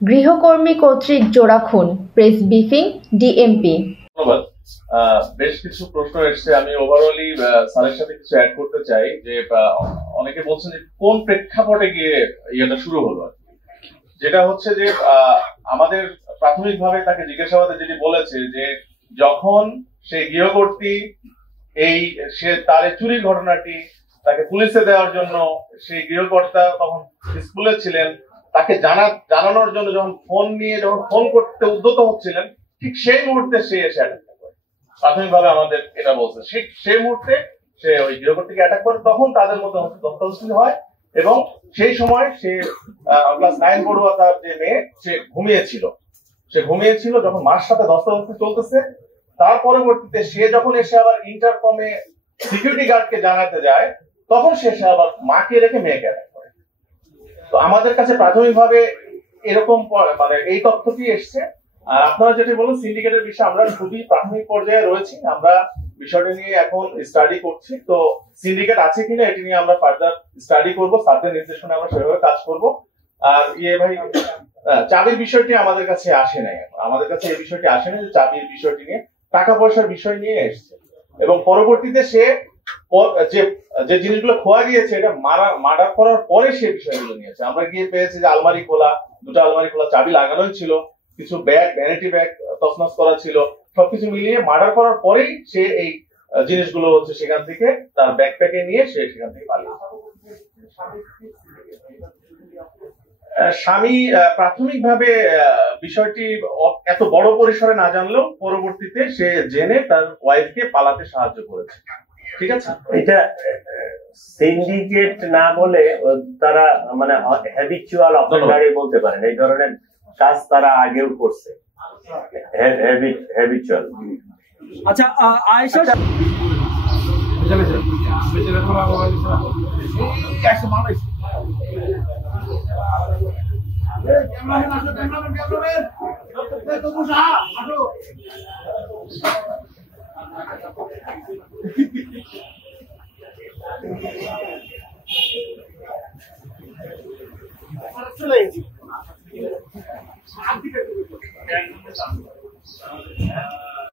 গৃহকর্মী কর্তৃক জোড়া খুন, প্রেস ব্রিফিং ডিএমপি। ধন্যবাদ। বেশ কিছু প্রশ্ন এসেছে, আমি ওভারঅলি স্যারের সাথে কিছু অ্যাড করতে চাই। যে অনেকে বলছেন যে কোন প্রেক্ষাপটে গিয়ে ইয়েটা শুরু হলো, যেটা হচ্ছে যে আমাদের প্রাথমিকভাবে তাকে জিজ্ঞাসাবাদে যেটি বলেছে যে যখন সেই গৃহকর্ত্রী সে তার চুরির ঘটনাটি তাকে পুলিশে দেওয়ার জন্য সেই গৃহকর্তা তখন স্কুলে ছিলেন, তাকে জানানোর জন্য যখন ফোন করতে উদ্যত হচ্ছিলেন, ঠিক সেই মুহূর্তে সে এসে অ্যাটাক করে। প্রাথমিকভাবে আমাদের এটা বলছে সেই মুহূর্তে সে ওই গৃহকর্ত্রীকে অ্যাটাক করে। তখন তাদের মধ্যে ধস্তাধস্তি হয় এবং সেই সময় সে ক্লাস 9 পড়ুয়া তার যে মেয়ে সে ঘুমিয়েছিল যখন মার সাথে ধস্তাধস্তি চলতেছে। তার পরবর্তীতে সে যখন এসে আবার ইন্টারকমে সিকিউরিটি গার্ডকে জানাতে যায়, তখন সে আবার মাকে রেখে মেয়েকে অ্যাটাক করে। তো আমাদের কাছে প্রাথমিকভাবে এরকম মানে এই তথ্যটি এসছে। আর আপনারা যেটি বলুন সিন্ডিকেটের বিষয়ে আমরা খুবই প্রাথমিক পর্যায়ে রয়েছি, আমরা বিষয়টি নিয়ে এখন স্টাডি করছি। তো সিন্ডিকেট আছে কিনা এটি নিয়ে আমরা ফার্দার স্টাডি করব, স্যারদের নির্দেশনা আমরা সেভাবে কাজ করব। আর ভাই চাবির বিষয়টি আমাদের কাছে আসে নাই, আমাদের কাছে এই বিষয়টি আসে না যে চাবির বিষয়টি নিয়ে, টাকা পয়সার বিষয় নিয়ে এসছে। এবং পরবর্তীতে সে যে জিনিসগুলো খোয়া গিয়েছে এটা মার্ডার করার পরে সে বিষয়গুলো নিয়েছে। আমরা গিয়ে পেয়েছি যে আলমারি খোলা, দুটো আলমারি খোলা, চাবি লাগানোই ছিল, কিছু ব্যাগ, ভ্যানিটি ব্যাগ তছনছ করা ছিল। সবকিছু মিলিয়ে মার্ডার করার পরেই সে এই জিনিসগুলো হচ্ছে সেখান থেকে তার ব্যাকপ্যাকে নিয়ে সে সেখান থেকে পালিয়ে। স্বামী প্রাথমিকভাবে বিষয়টি এত বড় পরিসরে না জানলেও পরবর্তীতে সে জেনে তার ওয়াইফকে পালাতে সাহায্য করেছে। ঠিক আছে, এটা সিন্ডিকেট না বলে তারা মানে হ্যাবিচুয়াল অফেন্ডারই বলতে পারেন, এই ধরনের কাজ তারা আগেও করছে। হ্যাবিচুয়াল। আচ্ছা আয়েশা চলে